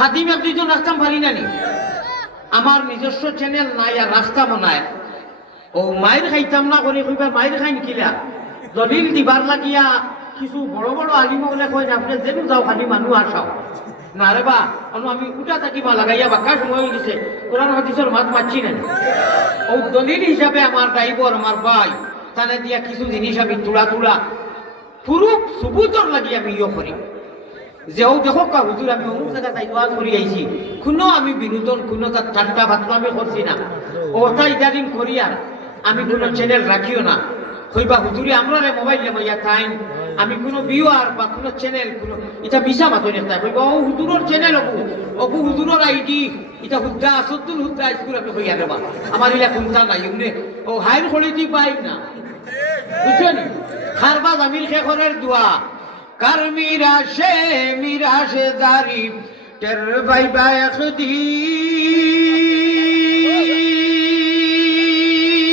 খাদিম এক দুইজন রাখতাম পারি না নি আমার নিজস্ব চ্যানেল নাই আর রাস্তামও নাই ও মায়ের খাইতাম না করে কইবার মায়ের খাই নিকিলা দলিল দিবার লাগিয়া কিছু বড় বড় আলিম বলে কয় যে আপনি যেন যাও খালি মানুষ আসাও না রে বা আমি উঠা থাকিবা লাগাইয়া বাক্কা সময় হয়ে গেছে কোরআন হাদিসের মাত মারছি না ও দলিল হিসাবে আমার ড্রাইভার আমার ভাই তানে দিয়া কিছু জিনিস আমি তুলা তুলা পুরো সুবুতর লাগি আমি ইয়ে করি যে ও দেখো কা হুজুর আমি অমুক জায়গা তাই দোয়া করি আইছি কোনো আমি বিনোদন কোনো তার ঠাট্টা ভাতলা আমি করছি না ও তাই ইদারিং করি আর আমি কোনো চ্যানেল রাখিও না কইবা হুজুরে আমরা রে মোবাইল মাইয়া টাইম আমি কোনো ভিউয়ার বা কোনো চ্যানেল কোনো এটা মিশা মাতো নেতা কইবা ও হুজুরের চ্যানেল অপু হুজুরের আইডি এটা হুদ্দা সত্তুল হুদ্দা স্কুল আপনি কইয়া দেবা আমার ইলা কোনটা নাই এমনি ও হাইর খলিতি পাই না বুঝছেন খারবা জামিল শেখরের দোয়া কার মিরাশে দারি টের বাই বাই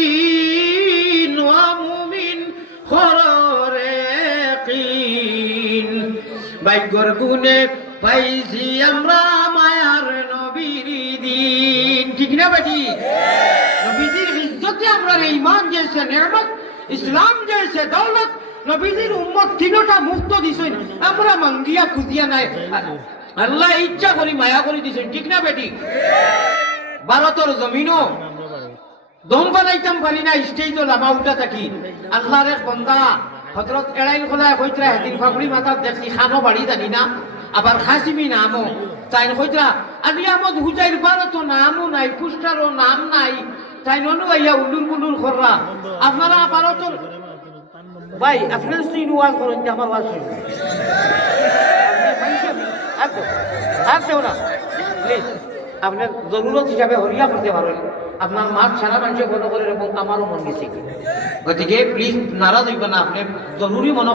একদিন ওয়া মুমিন খররে কিন বাইগর গুনে পাইছি আমরা মায়ার নবীর দিন ঠিক না বেটি নবীজির ইজ্জতে আমরা ঈমান জেসে নেয়ামত ইসলাম জেসে দৌলত নবীজির উম্মত তিনটা মুক্ত দিছেন আমরা মাঙ্গিয়া খুঁজিয়া নাই আল্লাহ ইচ্ছা করি মায়া করে দিছেন ঠিক না বেটি ভারতের জমিনও দম বানাইতাম পারি না স্টেজও লামা উঠা থাকি আল্লাহর এক বন্দা হযরত এড়াইল খোলায় কইতরা হেদিন ফাগুড়ি মাথার দেখছি খানো বাড়ি জানি না আবার খাসিমি নামও তাই কইতরা আলি আহমদ হুজাইর ভারত নামও নাই পুস্টারও নাম নাই তাই ননু আইয়া উল্লুর মুল্লুর কররা আপনারা ভারতের ভাই আপনার সিন ওয়াজ করেন যে আমার ওয়াজ শুনুন আসতেও না প্লিজ আপনার জরুরত হিসাবে হরিয়া করতে পারেন আপনার মাছ সারা মানুষে ফলো করে এবং আমারও মন গেছে গতিকে প্লিজ নারাজ হইবেন না আপনি জরুরি মনে